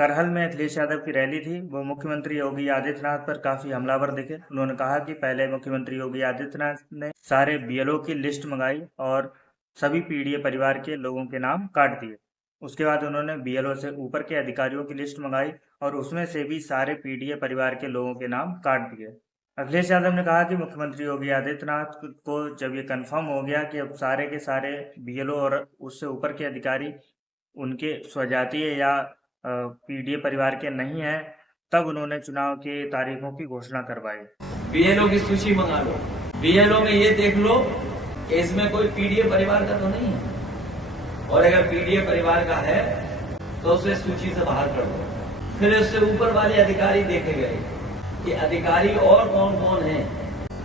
करहल में अखिलेश यादव की रैली थी। वो मुख्यमंत्री योगी आदित्यनाथ पर काफी हमलावर दिखे। उन्होंने कहा कि पहले मुख्यमंत्री योगी आदित्यनाथ ने सारे बीएलओ की लिस्ट मंगाई और सभी पीडीए परिवार के लोगों के नाम काट दिए। उसके बाद उन्होंने बीएलओ से ऊपर के अधिकारियों की लिस्ट मंगाई और उसमें से भी सारे पीडीए परिवार के लोगों के नाम काट दिए। अखिलेश यादव ने कहा कि मुख्यमंत्री योगी आदित्यनाथ को जब ये कंफर्म हो गया कि अब सारे के सारे बीएलओ और उससे ऊपर के अधिकारी उनके स्वजातीय या पीडीए परिवार के नहीं हैं, तब उन्होंने चुनाव की तारीखों की घोषणा करवाई। बीएलओ की सूची मंगा लो, बीएलओ में ये देख लो कि इसमें कोई पीडीए परिवार का तो नहीं है, और अगर पीडीए परिवार का है तो उसे सूची से बाहर कर दो। फिर उससे ऊपर वाले अधिकारी देखे गए कि अधिकारी और कौन कौन है।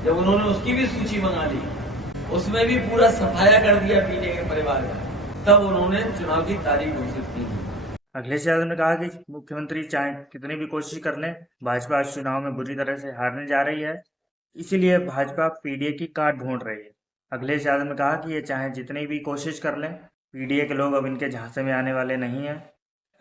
जब उन्होंने उसकी भी सूची मंगा ली, उसमें भी पूरा सफाया कर दिया पीडीए के परिवार का, तब उन्होंने चुनाव की तारीख घोषित की। अखिलेश यादव ने कहा कि मुख्यमंत्री चाहे कितनी भी कोशिश कर लें, भाजपा इस चुनाव में बुरी तरह से हारने जा रही है, इसीलिए भाजपा पीडीए की काट ढूंढ रही है। अखिलेश यादव ने कहा कि ये चाहे जितनी भी कोशिश कर लें, पीडीए के लोग अब इनके झांसे में आने वाले नहीं हैं।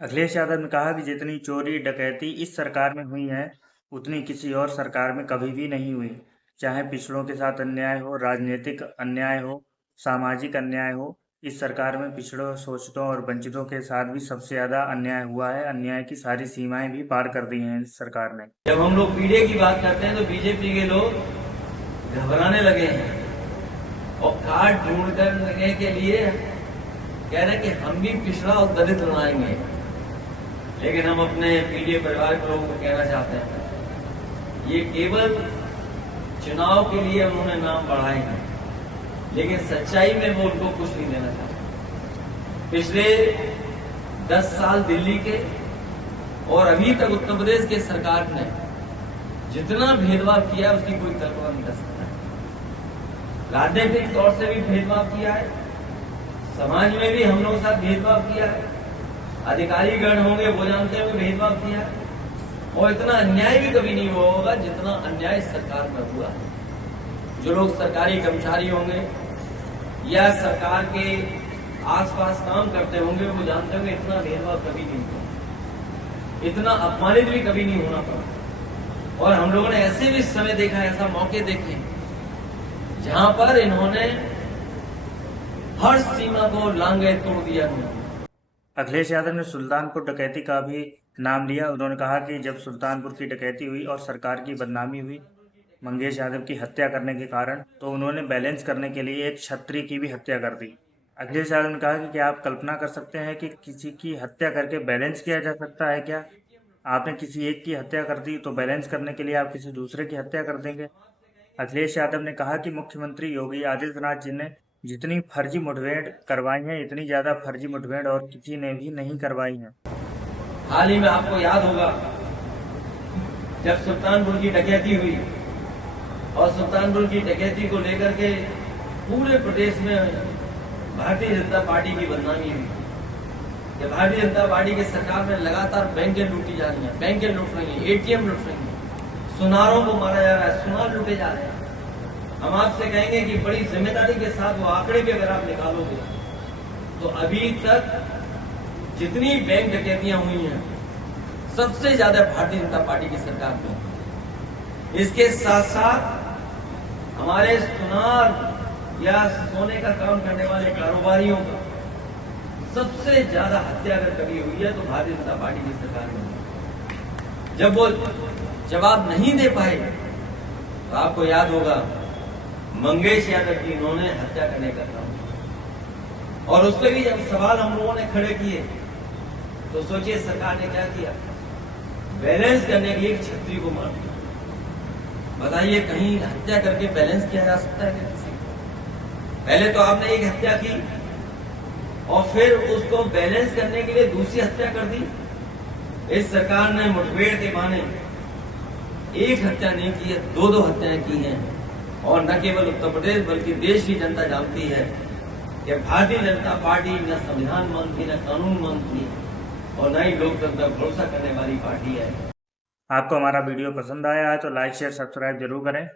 अखिलेश यादव ने कहा कि जितनी चोरी डकैती इस सरकार में हुई है, उतनी किसी और सरकार में कभी भी नहीं हुई। चाहे पिछड़ों के साथ अन्याय हो, राजनीतिक अन्याय हो, सामाजिक अन्याय हो, इस सरकार में पिछड़ों, शोषितों और वंचितों के साथ भी सबसे ज्यादा अन्याय हुआ है। अन्याय की सारी सीमाएं भी पार कर दी हैं इस सरकार ने। जब हम लोग पीडीए की बात करते हैं तो बीजेपी के लोग घबराने लगे हैं और कार्ड ढूंढ करने के लिए कह रहे हैं कि हम भी पिछड़ा और दलित बनाएंगे। लेकिन हम अपने पीडीए परिवार के लोगों को कहना चाहते हैं, ये केवल चुनाव के लिए उन्होंने नाम बढ़ाए हैं, लेकिन सच्चाई में वो उनको कुछ नहीं देना चाहते। पिछले 10 साल दिल्ली के और अभी तक उत्तर प्रदेश के सरकार ने जितना भेदभाव किया उसकी कोई कल्पना नहीं कर सकता। राजनीतिक तौर से भी भेदभाव किया है, समाज में भी हम लोगों के साथ भेदभाव किया है, अधिकारी गण होंगे वो जानते हैं भेदभाव किया है, और इतना अन्याय भी कभी नहीं हुआ होगा जितना अन्याय सरकार में हुआ। जो लोग सरकारी कर्मचारी होंगे या सरकार के आसपास काम करते होंगे वो जानते होंगे इतना भेदभाव कभी नहीं हुआ, इतना अपमानित भी कभी नहीं होना पड़ा। और हम लोगों ने ऐसे भी समय देखा, ऐसा मौके देखे जहां पर इन्होंने हर सीमा को लांघे तोड़ दिया। अखिलेश यादव ने सुल्तानपुर डकैती का भी नाम लिया। उन्होंने कहा कि जब सुल्तानपुर की डकैती हुई और सरकार की बदनामी हुई मंगेश यादव की हत्या करने के कारण, तो उन्होंने बैलेंस करने के लिए एक छत्री की भी हत्या कर दी। अखिलेश यादव ने कहा कि क्या आप कल्पना कर सकते हैं कि किसी की हत्या करके बैलेंस किया जा सकता है क्या? आपने किसी एक की हत्या कर दी तो बैलेंस करने के लिए आप किसी दूसरे की हत्या कर देंगे। अखिलेश यादव ने कहा कि मुख्यमंत्री योगी आदित्यनाथ जी ने जितनी फर्जी मुठभेड़ करवाई है, इतनी ज्यादा फर्जी मुठभेड़ और किसी ने भी नहीं करवाई है। हाल ही में आपको याद होगा जब सुल्तानपुर की डकैती हुई और सुल्तानपुर की डकैती को लेकर के पूरे प्रदेश में भारतीय जनता पार्टी की बदनामी हुई कि भारतीय जनता पार्टी की सरकार में लगातार बैंकें लूटी जा रही हैं, बैंकें लूट रही हैं, एटीएम लूट रही हैं, सुनारों को मारा जा रहा है, सुनार लूटे जा रहे हैं। हम आपसे कहेंगे कि बड़ी जिम्मेदारी के साथ वो आंकड़े भी अगर आप निकालोगे तो अभी तक जितनी बैंक डकैतियां हुई हैं सबसे ज्यादा भारतीय जनता पार्टी की सरकार में। इसके साथ साथ हमारे सुनार या सोने का काम करने वाले कारोबारियों का सबसे ज्यादा हत्या अगर कभी हुई है तो भारतीय जनता पार्टी की सरकार में। जब वो जवाब नहीं दे पाए तो आपको याद होगा मंगेश यादव की इन्होंने हत्या करने का काम, और उस पर भी जब सवाल हम लोगों ने खड़े किए तो सोचिए सरकार ने क्या किया, बैलेंस करने के लिए छत्री को मार दिया। बताइए कहीं हत्या करके बैलेंस किया जा सकता है क्या किसी को? पहले तो आपने एक हत्या की और फिर उसको बैलेंस करने के लिए दूसरी हत्या कर दी। इस सरकार ने मुठभेड़ के बहाने एक हत्या नहीं की है, 2 हत्याएं की हैं। और न केवल उत्तर प्रदेश बल्कि देश की जनता जानती है कि भारतीय जनता पार्टी न संविधान मानती, न कानून मानती, और न ही लोकतंत्र पर भरोसा करने वाली पार्टी है। आपको हमारा वीडियो पसंद आया है तो लाइक शेयर सब्सक्राइब जरूर करें।